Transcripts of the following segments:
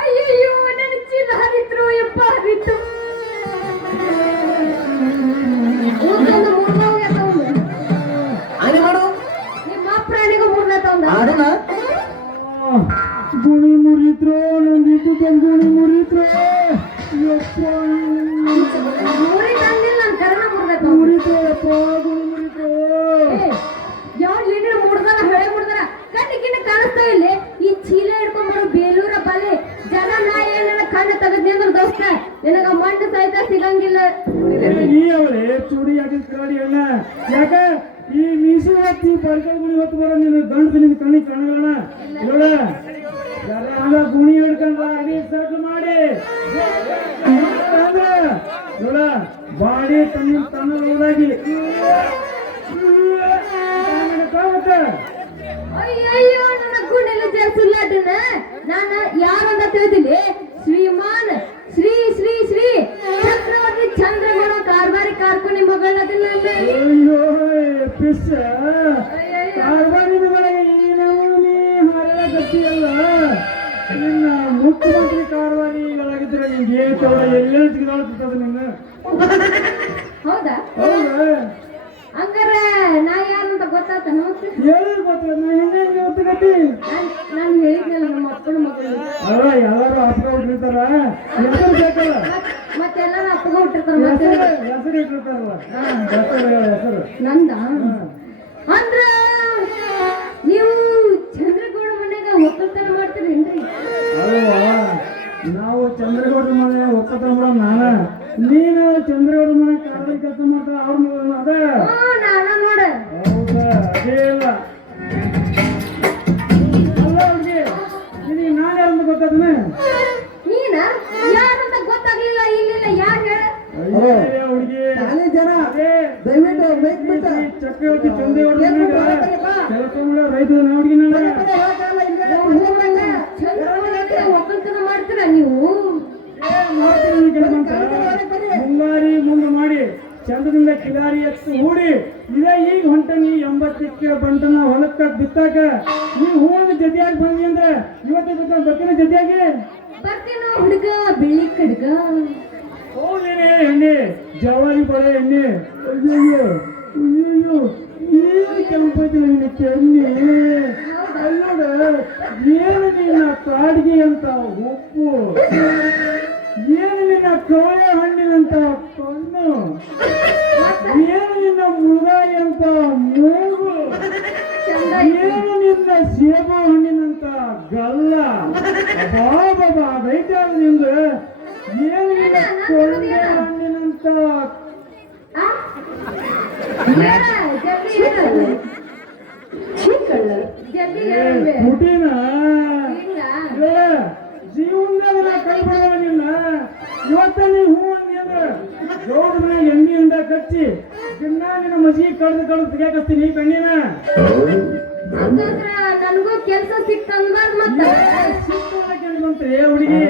ಅಯ್ಯಯ್ಯೋ ನನ್ನ ಚೀಲ ಹರಿದ್ರು ಯಪ್ಪ ಹರಿತು ಆನೆ ಮಾಡು ನಿಮ್ಮ ಪ್ರಾಣಿಗೂ ಮೂರನೇ ತಗೊಂಡ ಆಡೋಣ ಗುಣಿ ಮುರಿದ್ರು ನಂದಿದ್ದು ಗುಣಿ ಮುರಿದ್ರು ಮೂರಿ ತಂದಿಲ್ಲ ನನ್ನ ಕರಣ ಮೂರನೇ ತಗೊಂಡ ಮುರಿದ್ರಪ್ಪ ಗುಣಿ ಮುರಿದ್ರು ಯಾವ ಲೀಡರ್ ಮುಡ್ದಾರ ಹಳೆ ಮುಡ್ದಾರ ಕಣ್ಣಿಗಿನ್ನ ಕಾಣಿಸ್ತಾ ಇಲ್ಲಿ ಈ ಚೀಲ ಹಿಡ್ಕೊಂಡ್ಬರು ಬೇಲೂರ ಬಲೆ ಜನ ನಾ ಏನ ಕಣ್ಣು ತೆಗದ್ನಿ ಅಂದ್ರೆ ದೋಸ್ತ ನಿನಗ ಮಣ್ಣು ಸಹಿತ ಸಿಗಂಗಿಲ್ಲ ನೀ ಅವಳೆ ಚೂಡಿ ಹಾಕಿದ್ ಕಾಡಿ ಅಣ್ಣ ಯಾಕ ಈ ಮೀಸು ಹತ್ತಿ ಪರ್ಕಲ್ಗುಣಿ ಹೊತ್ತು ಬರೋ ನಿನ್ನ ಗಂಡದು ನಿನ್ನ ಕಣ್ಣಿಗೆ ಕಾಣೋಣ ನೋಡ ಯಾರ ಗುಣಿ ಹಿಡ್ಕೊಂಡ್ರ ಅಡಿ ಸಟ್ ಮಾಡಿ ನೋಡ ಬಾಡಿ ತನ್ನ ತನ್ನದಾಗಿ ಅಯ್ಯಯ್ಯೋ ನನ್ನ ಗುಂಡೆಲ್ಲ ಸುಳ್ಳಾಟನ ನಾನು ಯಾರಂತ ತಿಳಿದಿಲ್ಲ ಶ್ರೀಮಾನ್ ಶ್ರೀ ಶ್ರೀ ಶ್ರೀ ಚಕ್ರವರ್ತಿ ಚಂದ್ರಗೌಡ ಕಾರ್ಬಾರಿ ಕಾರ್ಖಾನೆ ಮಗಳದಿಲ್ಲ ಅಯ್ಯೋ ಪಿಸ್ ಕಾರ್ಬಾರಿ ಮಗಳಿಗೆ ಈ ನಮೂನಿ ಹಾರೆಲ್ಲ ಗಟ್ಟಿಯಲ್ಲ ನಿನ್ನ ಮುಖ್ಯಮಂತ್ರಿ ಕಾರ್ಬಾರಿಗಳಾಗಿದ್ರೆ ನಿಮ್ಗೆ ಎಲ್ಲೆಲ್ಲಿ ಸಿಗಾಡ್ತದ ನಿನ್ನ ಹೌದಾ ಹೌದಾ ಹಂಗಾರ ನಾ ಯಾರಂತ ಗೊತ್ತಾತ ನಮಸ್ತೆ ಹೇಳಿ ಗೊತ್ತಿಲ್ಲ ನಾ ಹೆಂಗೆ ಗೊತ್ತಾಗತ್ತಿ ನಾನು ಹೇಳಿದ್ನಲ್ಲ ನಮ್ಮ ಅಪ್ಪನ ಮಗಳು ಅಲ್ಲ ಎಲ್ಲಾರು ಅಪ್ಪ ಹುಟ್ಟಿರ್ತಾರ ಹೆಸರು ಬೇಕಲ್ಲ ಮತ್ತೆಲ್ಲ ಅಪ್ಪಗ ಹುಟ್ಟಿರ್ತಾರ ಮತ್ತೆ ಹೆಸರು ಇಟ್ಟಿರ್ತಾರಲ್ಲ ಹೆಸರು ನಂದ ಅಂದ್ರ ನೀವು ಚಂದ್ರಗೌಡ ಮನೆಗ ಒಕ್ಕಲ್ತನ ಮಾಡ್ತೀರೇನ್ರಿ ಅಲ್ವಾ ನಾವು ಚಂದ್ರಗೌಡ್ರ ಮನೆ ಒಕ್ಕತ ಮಾಡೋ ನಾನ ನೀನು ಚಂದ್ರಗೌಡ್ರ ಮನೆ ಕಾಲದಲ್ಲಿ ಕೆಲಸ ಮಾಡ್ತಾರ ಅವ್ರ ಮಗ ಅದ ನಾನ ನೋಡ ಹೌದಾ ಅದೇ ಇಲ್ಲ ಅಲ್ಲ ಅವ್ರಿಗೆ ನಿನಗೆ ನಾನು ಯಾರಂತ ಗೊತ್ತಾದ್ನ ನೀನ ಯಾರಂತ ಗೊತ್ತಾಗ್ಲಿಲ್ಲ ಇಲ್ಲಿಲ್ಲ ಯಾರು ಹೇಳ ಹುಡುಗಿ ಜನ ಅದೇ ದಯವಿಟ್ಟು ಮೈಕ್ ಬಿಟ್ಟ ಚಕ್ರವರ್ತಿ ಚಂದ್ರಗೌಡ್ರ ಮನೆಗ ಕೆಲಸ ಮಾಡೋ ರೈತ ಹುಡುಗಿ ಒಕ್ಕಲ್ತನ ಮಾಡ್ತೀರ ನೀವು ಮುಂಗಾರಿ ಮುಂದೆ ಮಾಡಿ ಚಂದ್ರದಿಂದ ಕಿಲಾರಿ ಎತ್ತು ಹೂಡಿ ಇದೇ ಈಗ ಹೊಂಟನಿ 80ಕ್ಕೆ ಬಂಟನ ಹೊಲಕ್ಕ ಬಿತ್ತಾಕ ನೀವು ಹೂವಿನ ಜೊತೆಯಾಗಿ ಬಂದಿ ಅಂದ್ರೆ ಇವತ್ತು ಬರ್ತೀನಿ ಜೊತೆಯಾಗಿ ಬರ್ತೀನ ಹುಡುಗ ಬೆಳ್ಳಿ ಕಡ್ಗ ಹೌದೇನೆ ಎಣ್ಣೆ ಜವಾರಿ ಬಳೆ ಎಣ್ಣೆ ಅಯ್ಯಯ್ಯೋ ಅಯ್ಯಯ್ಯೋ ಏನು ಕೆಂಪೈತಿ ನಿನ್ನ ಕೆನ್ನೆ ಅಲ್ಲೋಡ ಏನು ನಿನ್ನ ಕಾಡಿಗೆ ಅಂತ ಉಪ್ಪು ಏನು ನಿನ್ನ ಕವಳೆ ಹಣ್ಣಿನಂತ ಕಣ್ಣು ಏನು ನಿನ್ನ ಮುಳುಗಾಯಿ ಅಂತ ಮೂಗು ಏನು ನಿನ್ನ ಸೇಬು ಹಣ್ಣಿನಂತ ಗಲ್ಲ ಬಾಬಾ ರೈತ ನಿಂದ ಏನು ನಿನ್ನ ಕೊಂಡೆ ಹಣ್ಣಿನಂತ ಪುಟಿನ ಜೀವನದಾಗ ನಾ ಕೈ ಬಿಡೋಣ ನಿನ್ನ ಇವತ್ತ ನೀ ಹೂ ಅಂದಿ ಅಂದ್ರೆ ಗೌಡ ಮನೆಗೆ ಎಣ್ಣೆಯಿಂದ ಕಚ್ಚಿ ದಿನ ನಿನ್ನ ಮಸಿಗೆ ಕಡ್ದು ತೆಗಿಯಾಕಸ್ತೀನಿ ಕಣ್ಣಿನ ನನಗೂ ಕೆಲಸ ಸಿಕ್ತಂದ್ರ ಮತ್ತೆ ಸಿಕ್ತಂತ್ರಿ ಹುಡುಗಿ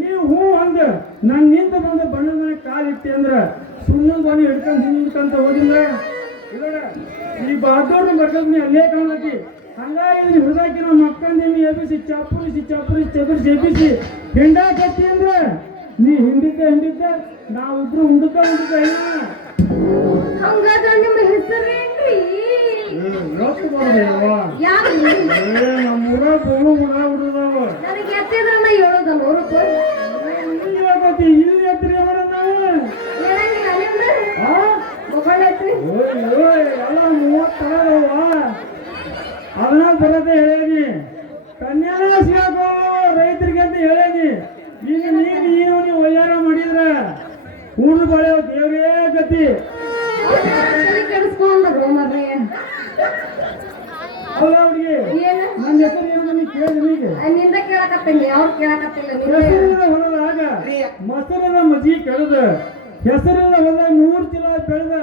ನೀವು ಹೂ ಅಂದ ನಾನು ನಿಂತ ಬಂದ ಬಣ್ಣದ ಮನೆ ಕಾಲಿಟ್ಟೆ ಅಂದ್ರ ಸುಮ್ಮನೆ ಬನ್ನಿ ಹಿಡ್ಕೊಂತ ಹೋಗಿಲ್ಲ ಇಲ್ಲ ಈ ಬಾದೂರ್ನ ಬರ್ಗದ್ ನೀ ಅಲ್ಲೇ ಕಾಣತಿ ಹಂಗಾಗಿ ಹುಡುಗಾಕಿ ನಮ್ಮ ಮಕ್ಕಳನ್ನ ಎಬ್ಬಿಸಿ ಚಪ್ಪರಿಸಿ ಎಬ್ಬಿಸಿ ಹಿಂಡ ಕಟ್ಟಿ ಅಂದ್ರೆ ನೀ ಹಿಂಡಿದ್ದ ನಾವಿಬ್ರು ಹುಡುಕ ಹಂಗಾದ್ರೆ ನಿಮ್ಮ ಹೆಸರೇನ್ರಿ ನಮ್ಮೂರ ಹುಡುಗದಾವ ನನಗೆ ಎತ್ತಿದ್ರನ್ನ ಹೇಳೋದ 100 ರೂಪಾಯಿ ಇಲ್ಲಿ ಎತ್ತರಿ ಎಲ್ಲ 30 ಅದನ್ನ ಬರತ್ತೆ ಹೇಳೇನಿ ಕನ್ಯಾನ ಸಿಗಾಕೋ ರೈತರಿಗೆ ಅಂತ ಹೇಳೇನಿ ಈಗ ನೀನು ವಯ್ಯಾರ ಮಾಡಿದ್ರ ಹೂಡು ಬಳೆ ದೇವ್ರೇ ಗತಿ ಕೆಡಿಸ್ಕೊಂಡ್ರು ಮರ್ರೆ ಅಲ್ಲ ಅವ್ರಿಗೆ ನನ್ನ ಹೆಸರು ಏನು ಕೇಳಿದ್ರಿ ನಿಂದ ಕೇಳಕತ್ತಂಗೆ ಅವ್ರು ಕೇಳಕತ್ತಿಲ್ಲ ಹೆಸರಿನ ಹೊಲದಾಗ ಮೊಸರಿನ ಮಜ್ಜಿ ಕೆಳದ ಹೆಸರಿನ ಹೊಲ 100 ಚೀಲ ಬೆಳೆದ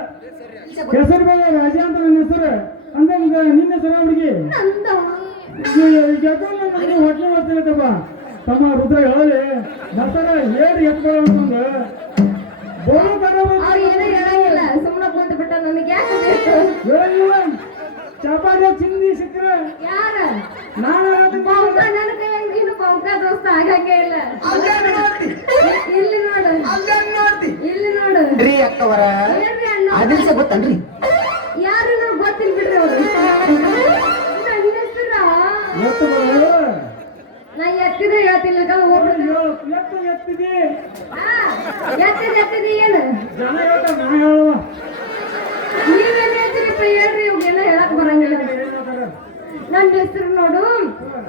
ಹೆಸರು ಬೆಳೆ ರಾಜ ಅಂತ ನನ್ನ ಹೆಸರು ಅಂದ ನಿನ್ನ ಹೆಸರು ಹುಡುಗಿ ಹೊಟ್ಟೆ ಮಾಡ್ತೀನಪ್ಪ ತಮ್ಮ ರುದ್ರ ಹೇಳಲಿ ಮಸರ ಹೇಳಿ ಎತ್ಕೊಳ್ಳೋ ಅಂತಂದು ಬೋಳು ಹೇಳಂಗಿಲ್ಲ ಸುಮ್ಮನೆ ಕೂತ್ ಬಿಟ್ಟ ನನಗೆ ಯಾಕೆ ಬೇಕು ಚಪಾತಿ ಚಿಂದಿ ಸಿಕ್ಕರೆ ಯಾರ ನಾನು ನನ್ನ ಕೈ ಹಂಗೆ ಇಲ್ಲ ಹಂಗಾಗ್ ನೋಡ್ತಿ ಇಲ್ಲಿ ನೋಡು ಹಂಗಾಗ್ ನೋಡ್ತಿ ಇಲ್ಲಿ ನೋಡು ರೀ ಅಕ್ಕವರ ಹೇಳ್ರಿ ಅಣ್ಣ ಆದಿಲ್ಸ ಗೊತ್ತನ್ರಿ ಯಾರು ನಾವು ಗೊತ್ತಿಲ್ಲ ಬಿಡ್ರಿ ಅವ್ರು ನನ್ನ ಹೆಸರ ಎತ್ತು ಬರೋ ನಾ ಎತ್ತಿದ್ರೆ ಹೇಳ್ತಿಲ್ಲ ಕಲ್ ಹೋಗ್ಬಿಡ್ರಿ ಎತ್ತಿದೆ ಎತ್ತಿದೆ ಏನು ಜನ ಹೇಳ್ತಾರೆ ನಾ ಹೇಳುವ ನೀವೇನ್ ಹೇಳ್ತೀರಿಪ್ಪ ಹೇಳ್ರಿ ಇವ್ಗೆಲ್ಲ ಹೇಳಕ್ ಬರಂಗಿಲ್ಲ ನನ್ನ ಹೆಸರು ನೋಡು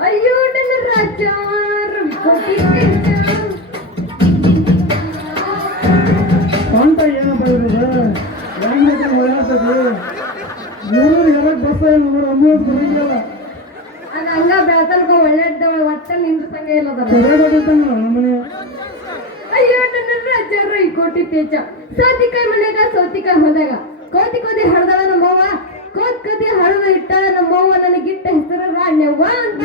ಅಯ್ಯೋ ನನ್ನ ರಾಜ ಸ್ವಂತ ಏನಪ್ಪ ಇರೋದು ಹೆಂಗ್ ಓಡಾಡ್ತದೆ ನೂರು ಎರಡ್ ಬಸ್ ನೂರ ಅಮೂವತ್ತು ಬರಂಗಿಲ್ಲ ಅದ ಹಂಗ ಬೆಳತನ್ಕ ಒಳ್ಳೆ ಒಟ್ಟ ನಿಂತ ಸಂಗ ಇಲ್ಲ ಅದ ನಮ್ಮನೆ ಅಯ್ಯೋ ನನ್ನ ರಾಜ ಕೋಟಿ ತೇಜ ಸೌತಿಕಾಯಿ ಮನ್ಯಾಗ ಸೌತಿಕಾಯಿ ಹೋದಾಗ ಕೋತಿ ಹಡ್ದಾಳ ನಮ್ಮವ್ವ ಕೋತಿ ಹಡ್ದ ಇಟ್ಟಾಳ ನಮ್ಮವ್ವ ನನಗಿಟ್ಟ ಹೆಸರು ರಾಣ್ಯವ್ವ ಅಂತ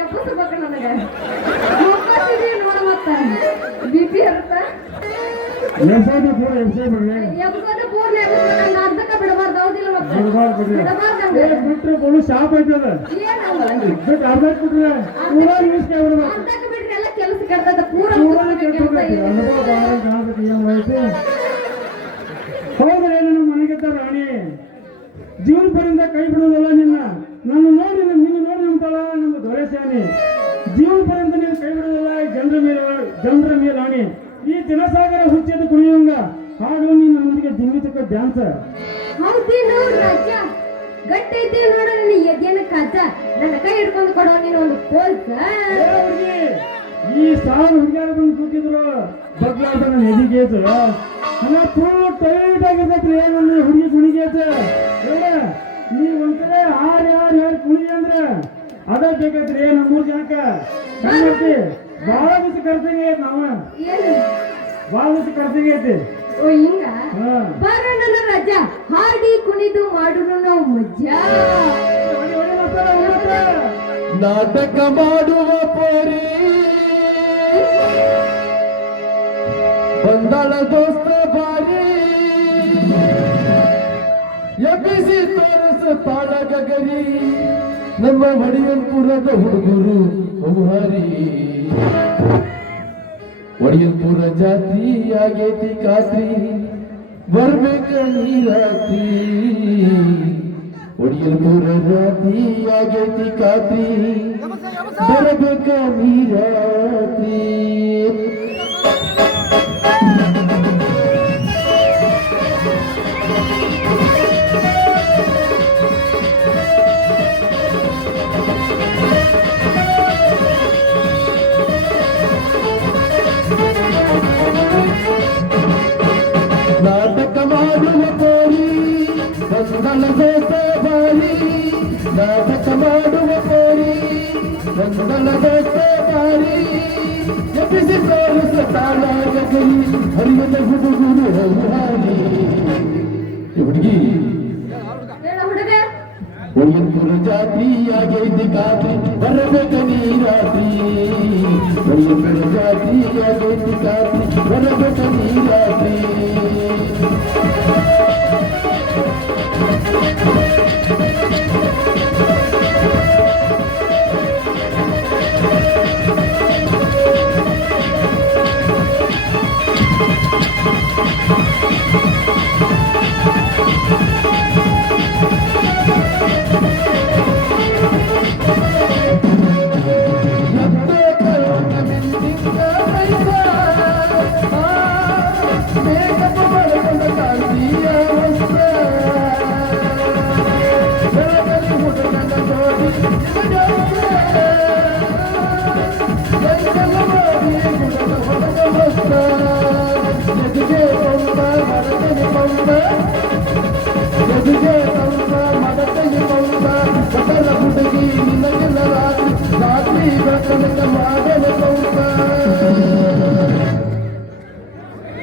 ಎಬ್ಬಸಬೇಕು ನನಗ ನೋಡ ಮತ್ತ ಬಿಪಿ ಇರುತ್ತ ಎಬ್ಬಸೋದು ಪೂರ್ಣ ಎಬ್ಬಸ್ಬೇಕು ಅರ್ಧಕ್ಕ ಬಿಡಬಾರ್ದು ಹೌದಿಲ್ಲ ಮತ್ತೆ ಬಿಡಬಾರ್ದಂಗ ಬಿಟ್ರೆ ಬೋಳು ಶಾಪ್ ಐತದ ಏನಲ್ಲ ಬಿಟ್ಟು ಅರ್ಧ ಬಿಟ್ರೆ ಪೂರಾ ಯೂಸ್ ಮಾಡ್ಬಿಡ್ಬೇಕು ಅರ್ಧಕ್ಕ ಬಿಟ್ರೆ ಎಲ್ಲ ಕೆಲಸ ಕೆಡ್ತದ ಪೂರ ಅನುಭವ ಭಾಳ ಕಾಣಬೇಕು ಏನಾಯ್ತು ಹೋದ್ರೆ ನನ್ನ ಮನೆಗೆದ್ದ ರಾಣಿ ಜೀವನ ಪರಿಂದ ಕೈ ಬಿಡೋದಲ್ಲ ನಿನ್ನ ನನ್ನ ನೋಡಿ ನಿನ್ನ ನೋಡಿ ಅಂತಾಳ ನಮ್ಮ ದೊರೆಸ್ಯಾನಿ ಜೀವನ ಪರಿಂದ ನೀನು ಕೈ ಬಿಡೋದಲ್ಲ ಜನರ ಮೇಲೆ ರಾಣಿ ಈ ಜನಸಾಗರ ಹುಚ್ಚೆದ್ದು ಕುಣಿಯೋಂಗ ಹಾಡು ನೀನು ನನ್ನೊಂದಿಗೆ ಜಿಂಗಿತಕ್ಕ ಡ್ಯಾನ್ಸ್ ಹೌದೇನು ರಾಜ ಗಟ್ಟೈತಿ ನೋಡ ನಿನ್ನ ಎದ್ದೇನ ಕಾಜ ನನ್ನ ಕೈ ಹಿಡ್ಕೊಂಡು ಕೊಡೋ ನೀನು ಒಂದು ಪೋಲ್ಸ ಈ ಸಾವಿರ ಹುಡುಗಿಯಾರ ಬಂದು ಕೂತಿದ್ರು ಬಗ್ಲಾದ ನನ್ನ ಎದಿಗೇಜ್ ಹಂಗ ಫುಲ್ ಟೈಟ್ ಆಗಿರ್ತೈತ್ರಿ ನನ್ನ ಹುಡುಗಿ ಕುಣಿಗೇಜ್ ನೀ ಒಂದ್ಸಲ ಹಾರಿ ಕುಣಿ ಅಂದ್ರೆ ಅದ ಬೇಕೈತ್ರಿ ನಮ್ಮ 3 ಜನಕ್ಕ ಹೆಂಗೈತಿ ಭಾಳ ದಿವಸ ಕರ್ಸಂಗೆ ಐತಿ ನಾವ ಏನು ಭಾಳ ದಿವಸ ಕರ್ಸಂಗೆ ಐತಿ ಓ ಹಿಂಗ ಬರ ನನ್ನ ರಾಜ ಹಾಡಿ ಕುಣಿದು ಮಾಡುನು ನಾವು ಮಜ್ಜಾ ನಾಟಕ ಮಾಡುವ ಪೋರಿ ಬಂದಳ ದೋಸ್ತ ಬಾರಿ ಎಬ್ಬಿಸಿ ತೋರಿಸುತ್ತಾಳ ಗಗರಿ ನಮ್ಮ ಒಡಿಯಲ್ಪುರದ ಹುಡುಗರು ಬಹುಹಾರಿ ಒಡಿಯಲ್ಪುರ ಜಾತ್ರಿ ಆಗೇತಿ ಖಾತ್ರಿ ಬರ್ಬೇಕ ನೀ ರಾತ್ರಿ ಒಡಿಯಲ್ಪುರ ಜಾತ್ರಿ ಆಗೇತಿ ಖಾತ್ರಿ ಬರ್ಬೇಕ ನೀ ರಾತ್ರಿ ನಾಟಕ ಮಾಡುವ ಕೋರಿ ಬಂದಳ ದೋಸ್ತ ಬಾರಿ ನಾಟಕ ಮಾಡುವ ಕೋರಿ ಬಂದಳ ದೋಸ್ತ ಬಾರಿ ಎಬ್ಬಿಸಿ ತೋರಿಸುತ್ತಾಳ ಗಗರಿ ಹರಿಯದ ಹುಡುಗರು ಹಾರಿ ಹುಡುಗಿ ಹೇಳ ಹುಡುಗ ಒಡಿಯಲ್ಪುರ ಜಾತಿ ಆಗೈತಿ ಖಾತ್ರಿ ಬರಬೇಕ ನೀ ರಾತ್ರಿ ಒಡಿಯಲ್ಪುರ ಜಾತಿ ಆಗೈತಿ ಖಾತ್ರಿ ಬರಬೇಕ ನೀ ರಾತ್ರಿ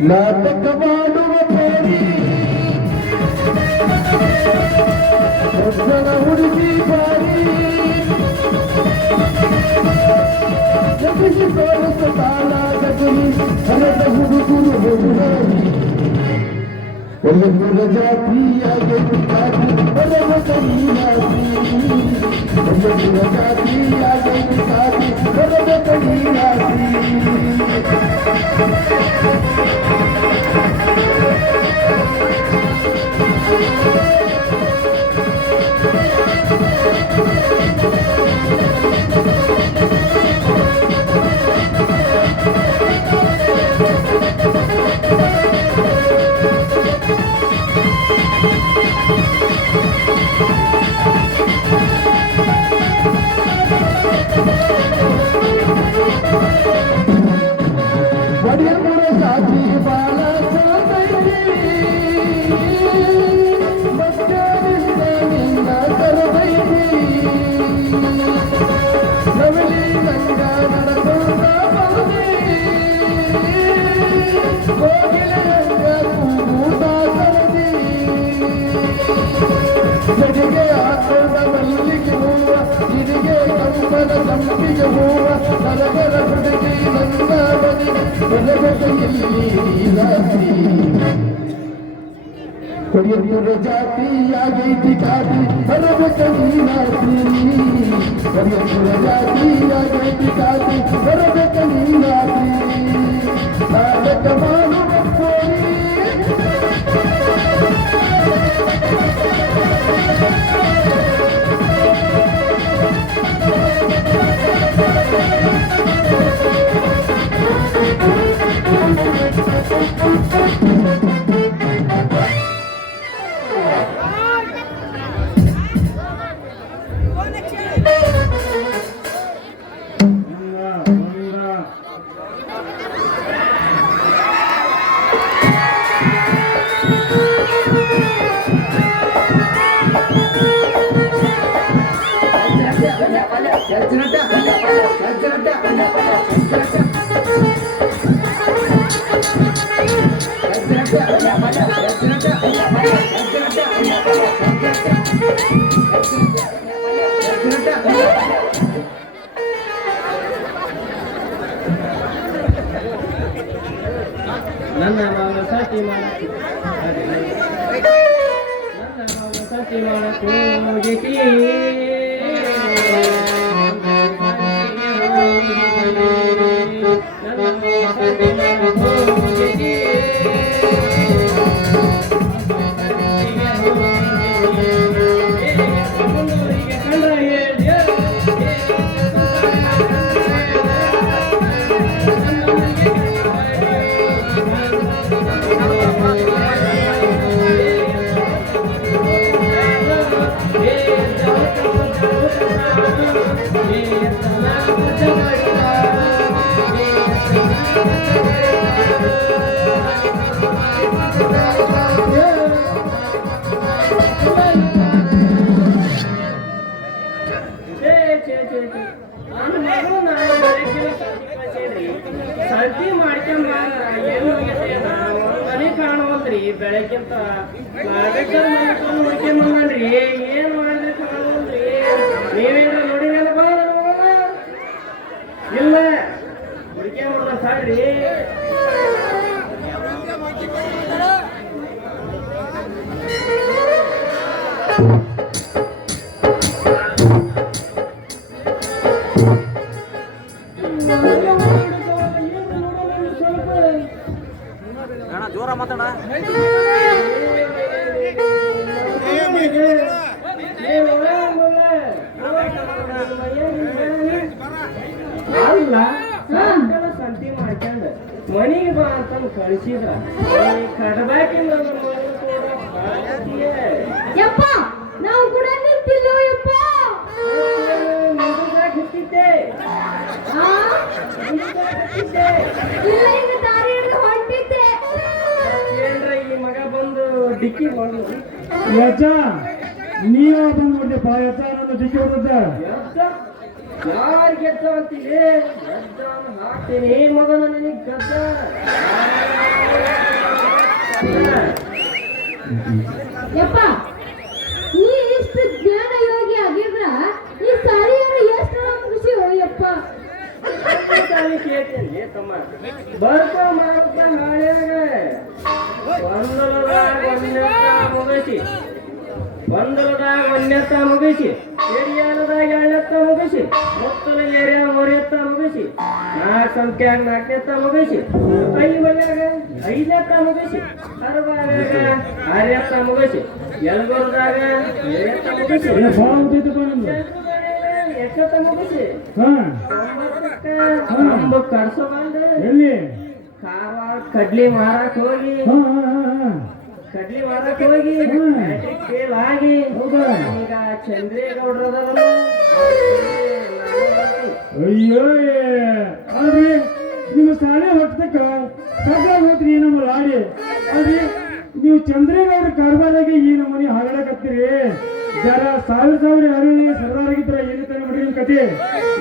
ನಾಟಕ ಮಾಡುವ ಪೋರಿ ಒಬ್ಬನ ಹುಡುಗಿ ಬಾರಿ ಎಬ್ಬಿಸಿ ತೋರಿಸುತ್ತಾಳ ಗಗರಿ ಹರದ ಹುಡುಗರು ಬಹುಹಾರಿ ಒಳ್ಳೆಯ ಜಾತಿಯಾಗೈತಿ ಕಾತಿ ಬರಬೇಕ ನೀರಾತಿ ಒಳ್ಳೆಯ ಜಾತಿಯಾಗೈತಿ ಕಾತಿ ಬರಬೇಕ ನೀರಾತಿ ಒಡೆಯಪುರ ಜಾತಿ ಬಾಳ ಚಲತೈತಿ ಮಕ್ಕಳಿಂದ ನಿನ್ನ ಕರದೈತಿ ನವಲಿ ನಂಗ ನಡಕೊಂಡ ಬಂದಿ ಕೋಗಿಲೆಯಂಗ ಕೂಗುತ್ತ ಕರದಿ ಜಡಿಗೆ ಹಾಕೊಂಡ ಮಲ್ಲಿಗೆ ಹೂವ ಗಿರಿಗೆ ಕಂಬದ ಸಂಪಿಗೆ ಹೂವ ಕರಗರ ಹುಡುಗಿ ನನ್ನ ಬದಿ ಒಳ್ಳೆಯ ಜಾತಿಯಾಗೈತಿ ಕಾತಿ ಬರಬೇಕ ನೀರಾತಿ ಒಳ್ಳೆಯ ಜಾತಿಯಾಗೈತಿ ಕಾತಿ ಬರಬೇಕ ನೀರಾತಿ ನಾಟಕ ಮಾಡುವ ಕೋರಿ ನನ್ನ ಸಾಟಿ ಮಾಡಕ್ಕೆ ಹೋಗಿ ಸರ್ತಿ ಮಾಡ್ಕೊಂಡ ಏನು ಮನೆ ಕಾಣವಲ್ರಿ ಬೆಳಗ್ಗಿಂತ ನೋಡ್ಕೊಂಡ್ ಬಂದ್ರಿ ಏನ್ ಮಾಡಿದ್ರೆ ಕಾಣವಲ್ರಿ ನೀವೇನ ನೋಡಿ ಮೇಲೆ ಇಲ್ಲ ಹುಡುಕ್ಯಾಡ ಸಾಡ್ರಿ ಜೋರ ಮಾತಾಡ ಅಲ್ಲ ಸಂತಿ ಮಾಡ್ಕೊಂಡ ಮನಿಗೆ ಬಾ ಅಂತಂದು ಕಳಿಸಿದ್ರ ಕಡಬಾಕಿಲ್ಲ ಯಪ್ಪ ನಾವು ಕೂಡ ನಿಂತಿಲ್ಲೋ ಯಪ್ಪ ಹುಟ್ಟಿದ್ದೆ ಇಲ್ಲ ಈಗ ದಾರಿ ಹಿಡಿದು ಹೊಂಟಿದ್ದೆ ಏನ್ರ ಈ ಮಗ ಬಂದು ಡಿಕ್ಕಿ ಬಂದು ಯಜ್ಜ ನೀವ ಬಂದು ನೋಡ್ಯಪ್ಪ ಯಜ್ಜ ನನ್ನ ಡಿಕ್ಕಿ ಹೊಡೆದ ಯಾರಿಗೆ ಗೆದ್ದ ಅಂತೀವಿ ಹಾಕ್ತೀನಿ ಮಗನ ನಿನಗೆ ಗದ್ದ ಯಪ್ಪ ನೀ ಇಷ್ಟು ಜ್ಞಾನ ಯೋಗಿ ಆಗಿದ್ರ ಈ ಸಾರಿಯನ್ನು ಎಷ್ಟು ಖುಷಿ ಯಪ್ಪ ಕೇಳ್ತೇನೆ ತಮ್ಮ ಬರ್ಕೊ ಮಾಡ್ಕ ಹಾಳ್ಯಾಗ ಬಂದಲದಾಗ ಒಂದೆತ್ತ ಮುಗಿಸಿ ಏರಿಯಾಲದಾಗ ಎರಡನೆತ್ತ ಮುಗಿಸಿ ಮೊತ್ತಲ ಏರಿಯಾ ಮೂರನೆತ್ತ ಮುಗಿಸಿ ನಾಲ್ಕು ಸಂಖ್ಯಾಗ ನಾಲ್ಕನೆತ್ತ ಮುಗಿಸಿ ಕೈ ಬಲ್ಯಾಗ ಐದನೆತ್ತ ಮುಗಿಸಿ ಹರಬಾಗ ಆರನೆತ್ತ ಮುಗಿಸಿ ಎಲ್ಗೊರ್ದಾಗ ಏಳನೆತ್ತ ಮುಗಿಸಿ ಎಷ್ಟೆತ್ತ ಮುಗಿಸಿ ಒಂಬತ್ತು ಕಡ್ಸೋ ಬಂದು ಎಲ್ಲಿ ಕಾರವಾರ ಕಡ್ಲಿ ಮಾರಕ್ ಹೋಗಿ ಕಡ್ಲಿ ಮಾರಕ್ ಹೋಗಿ ಮ್ಯಾಟ್ರಿಕ್ ಫೇಲ್ ಆಗಿ ಈಗ ಚಂದ್ರೇಗೌಡ್ರದಲ್ಲ ಅಯ್ಯೋ ಅಲ್ರಿ ನಿಮ್ಮ ಶಾಲೆ ಹೊಟ್ಟದಕ್ಕ ಸಾಕಾಗ ಹೋತ್ರಿ ನಮ್ಮ ಲಾಡಿ ಅಲ್ರಿ ನೀವು ಚಂದ್ರೇಗೌಡ್ರ ಕಾರ್ಬಾರಾಗೆ ಈ ನಮ್ಮನೆ ಹಾಳಾಡಕತ್ತೀರಿ ಜರ ಸಾವಿರ ಯಾರು ಸರ್ದಾರಾಗಿದ್ರ ಏನಿತ್ತಾನೆ ಬಿಡ್ರಿ ನಿಮ್ ಕತೆ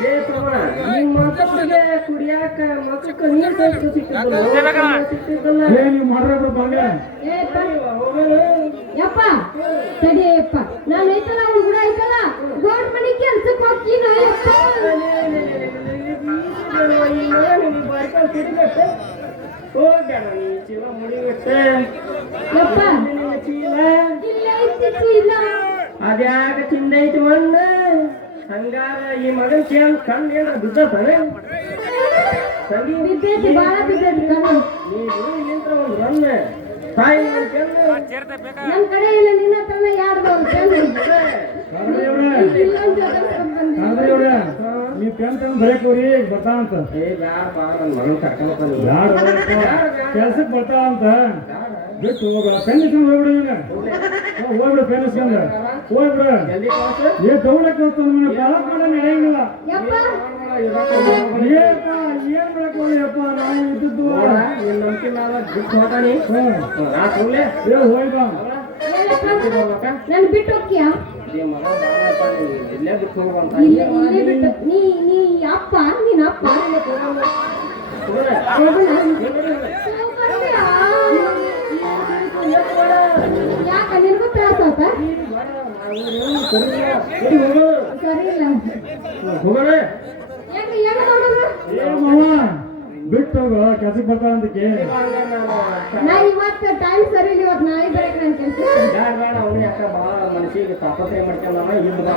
ಏ ಪ್ರಮಾಣ ನಿಮ್ಮ ಮಕ್ಕಳಿಗೆ ಕುಡಿಯಾಕ ಮಕ್ಕಳ ನೀರ್ ಸಿಕ್ತಿದ್ದಲ್ಲ ಏ ನೀವು ಮಾಡ್ರ ಬಾಂಗ ಯಪ್ಪ ತಡಿಯಪ್ಪ ನಾನು ಐತಲ್ಲ ಅವ್ನು ಕೂಡ ಐತಲ್ಲ ಗೋಡ್ ಮನಿ ಕೆಲ್ಸಕ್ಕೆ ಹೋಗ್ತೀನಿ ಯಪ್ಪ ಯಪ್ಪ ಇಲ್ಲ ಐತಿ ಚೀಲ ಅದ್ಯಾಕ ತಿಂದೈತಿ ಮಣ್ಣು ಹಂಗಾರ ಈ ಮಗನ್ ಕೇಳಿ ಕಣ್ಣು ಏನ ಬಿದ್ದತಾನೆ ಬಿದ್ದೈತಿ ಬಾಳ ಬಿದ್ದೈತಿ ಕಣ ನಿಂತ್ರ ಒಂದು ರನ್ ತಾಯಿ ನಮ್ ಕಡೆ ಇಲ್ಲ ನಿನ್ನ ಹತ್ರನೇ ಯಾರ್ದು ಅವ್ರು ನೀವು ಪೆನ್ ತಂದು ಬರೆಯೋರಿ ಬರ್ತಾ ಅಂತ ಏ ಬ್ಯಾಡ ಬಾ ನನ್ನ ಮಗನ್ ಕರ್ಕೊಂಡು ಕೆಲ್ಸಕ್ಕೆ ಬರ್ತಾ ಅಂತ ಬಿಟ್ಟು ಹೋಗಲ್ಲ ಪೆನ್ ಇಸ್ಕೊಂಡು ಹೋಗ್ಬಿಡು ಹೋಗ್ಬಿಡು ಪೆನ್ ಇಸ್ಕೊಂಡ ಹೋಗ್ಬಿಡು ಜಲ್ದಿ ಕ್ಲಾಸ್ ಏ ತಗೊಳಕ್ ಹೋಗ್ತಾನ ಬಾಳಕ್ ಮಾಡ ನಡೆಯಂಗಿಲ್ಲ ಯಪ್ಪ ಏಪ್ಪ ಏನ್ ಮಾಡಕ್ ಹೋಗ್ಯಪ್ಪ ನಾವು ಇದ್ದದ್ದು ನಿನ್ನ ನಂಬಿಕೆ ನಾವ ಬಿಟ್ಟು ಹೋಗಾನಿ ನಾ ತಗೊಳ್ಳೆ ಏ ಹೋಯ್ ಬಾ ನನ್ ಬಿಟ್ಟು ಹೋಗ್ತೀಯಾ ಮಗ ಇಲ್ಲೇ ಬಿಟ್ಟು ಹೋಗುವಂತ ಇಲ್ಲೇ ಬಿಟ್ಟು ನೀ ಅಪ್ಪ ನೀನ್ ಅಪ್ಪ ಯಾಕ ನಿನ್ಗೂ ತ್ರಾಸ ಆತ ಸರಿ ಇಲ್ಲ ಹೋಗೋಣ ಯಾಕೆ ಏನು ನೋಡುದು ಏ ಮಾವ ಬಿಟ್ಟು ಹೋಗು ಕೆಲ್ಸಕ್ಕೆ ಬರ್ತಾವ ಅಂತ ಕೇಳಿ ನಾ ಇವತ್ತು ಟೈಮ್ ಸರಿ ಇಲ್ಲ ಇವತ್ತು ನಾಳೆ ಬರಕ್ಕೆ ನನ್ ಕೆಲಸ ಬೇಡ ಅವನೇ ಅಕ್ಕ ಭಾಳ ಮನಸ್ಸಿಗೆ ತಾಪತ್ರಯ ಮಾಡ್ಕೊಂಡವ ಇದ್ದು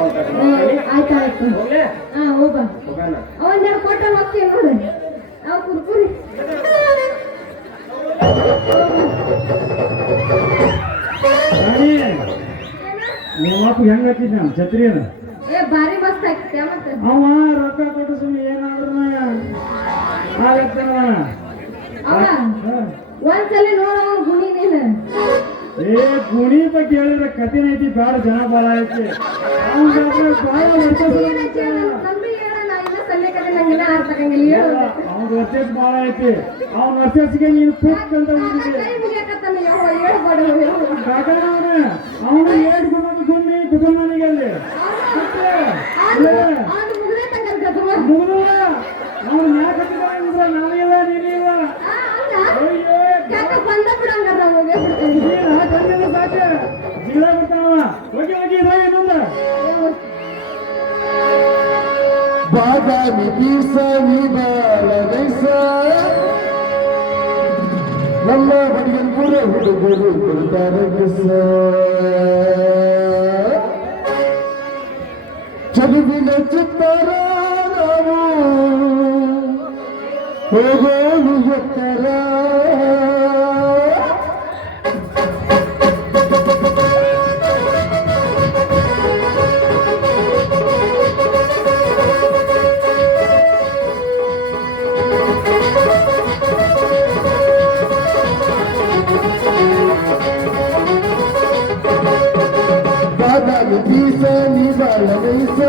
ಆಯ್ತಾಯ್ತು ಹೋಗ್ಲೇ ಹಾ ಹೋಗ ಹೋಗೋಣ ಅವಂದೆರಡು ಕೊಟ್ಟ ಹೋಗ್ತೀವಿ ನೋಡು ನಾವು ಕುರ್ಕುರಿ ರಾಣಿ ನಿಮ್ಮ ಅಪ್ಪ ಹೆಂಗ್ ಹಾಕಿದ್ ನಾನು ಛತ್ರಿಯನ ಏ ಭಾರಿ ಮಸ್ತ್ ಆಗ್ತದೆ ಮತ್ತೆ ಅವ ರೊಕ್ಕ ಕೊಟ್ಟು ಸುಮ್ಮನೆ ಏನಾದ್ರೂ ಆಗತ್ತಾನ ಅವ ಒಂದ್ಸಲ ನೋಡು ಅವ್ನ ಗುಣಿ ನೀನು ಏ ಗುಣಿ ಬಗ್ಗೆ ಹೇಳಿದ್ರೆ ಕಥೆನ ಐತಿ ಬೇಡ ಜನ ಬಾಳ ಐತಿ ಅವ್ನ ಬಾಳ ವರ್ಷ ನಮ್ಗೆ ಹೇಳ ನಾ ಇನ್ನ ಸನ್ನೆ ಕಡೆ ನಂಗೆಲ್ಲ ಅರ್ಥ ಆಗಂಗಿಲ್ಲ ಹೇಳು ಅವ್ನ ವರ್ಷ ಬಾಳ ಐತಿ ಅವ್ನ ವರ್ಷಕ್ಕೆ ನೀನು ಪುಕ್ ಅಂತ ಹೋಗಿದ್ದೆ ಕೈ ಮುಗಿಯಕತ್ತಾನ ಹೇಳ್ಬೇಡ ಕಾಕಣ್ಣ ಅವನು ಏಟ್ ಗುಮ್ಮಿ ಗುಮ್ಮಿ ಕುಟುಂಬನಿಗೆ ಅಲ್ಲಿ ಅವ್ನು ಮುಗಿದೇ ತಂಗ ಮುಗಿದಲ್ಲ ಅವ್ನು ಮ್ಯಾಕ್ ಹತ್ತಿದ್ರೆ ನಾನಿಲ್ಲ ನೀನಿಲ್ಲ ಅಯ್ಯೋ ಯಾಕ ಬಂದ ಬಿಡಂಗಾರ ನಾವು ಹೋಗೇ ಬಿಡ್ತೇವೆ ನೀನು ತಂದಿಲ್ಲ ಸಾಕು ಜಿಲ್ಲ ಬಿಡ್ತಾವ ಹೋಗಿ ಇದ ಇನ್ನೊಂದು ಬಾದಾಮಿ ಬೀಸ ನಿಬಾರದೈಸ ನಮ್ಮ ಹುಡುಗರ ಹುಡುಗರು ಕೊಡ್ತಾರೆ ಕಿಸ ಚಲುವಿನ ಚಿತ್ತಾರ ನಾವು ಹೋಗೋನು ಎತ್ತರ ಬಾದಾಮಿ ಬೀಸ ನಿಬಾರದೈಸ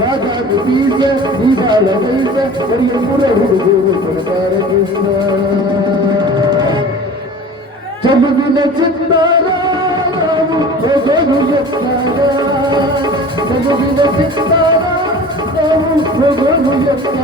ಬಾದಾಮಿ ಬೀಸ ನಿಬಾರದೈಸ ಹುಡುಗರ ಹುಡುಗರು ಕೊಡ್ತಾರೆ ಕಿಸ ಚಲುವಿನ ಚಿತ್ತಾರ ನಾವು ಹೋಗೋನು ಎತ್ತರ ಚಲುವಿನ ಚಿತ್ತಾರ ನಾವು ಹೋಗೋನು ಎತ್ತರ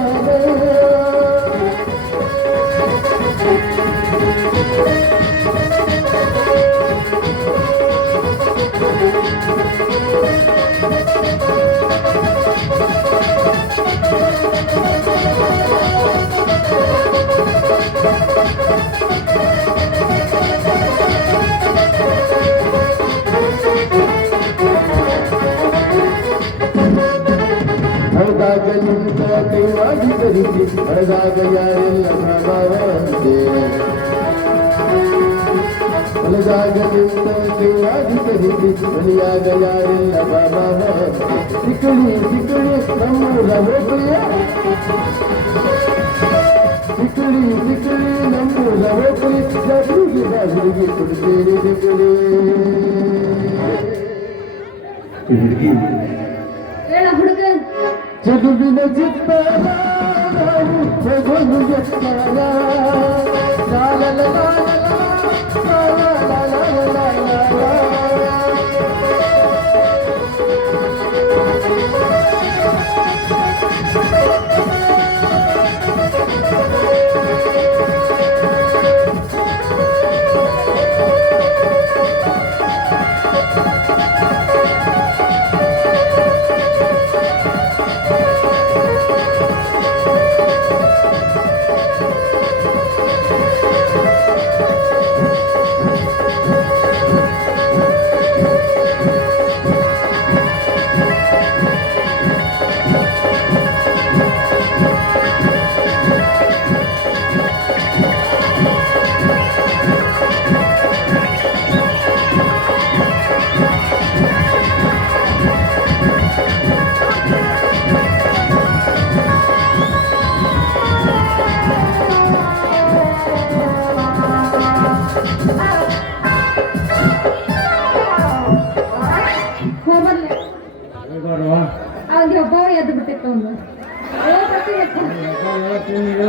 ಹಳದಾಗ ನಿಂತ ಕೈವಾಗಿ ಧರಿಸಿ ಹಳದಾಗ ಯಾರೆಲ್ಲ ಭಾವಂತೆ ಹೊಲದಾಗ ನಿಂತ ಕೈವಾಗಿ ಧರಿಸಿ ಹೊಲಿಯಾಗ ಯಾರೆಲ್ಲ ಭಾವಂತೆ ಸಿಕ್ಕಳಿ ಸಿಕ್ಕಳಿ ನಮ್ಮೂರ ಹೋಗ್ಲಿಯ ಸಿಕ್ಕಳಿ ಸಿಕ್ಕಳಿ ನಮ್ಮೂರ ಹೋಗ್ಲಿ ಹುಡುಗಿ ಹುಡುಗಿ ಕೊಡ್ತೇನೆ ಸಿಕ್ಕಳಿ ಹೇಳ ಹುಡುಗ ಚದುವಿನ ಚಿತ್ತಾರ ನಾವು ಹೋಗೋನು ಎತ್ತಾರ ಹೋಗ್ಬರ್ಲೆ ಹೋಗ್ಬಾರ್ವಾ? ಅವ್ನಿಗೆ ಒಬ್ಬ ಎದ್ದು ಬಿಟ್ಟಿತ್ತು ಅವ್ನು ಹೇಳತ್ತೀನಿ ಈಗ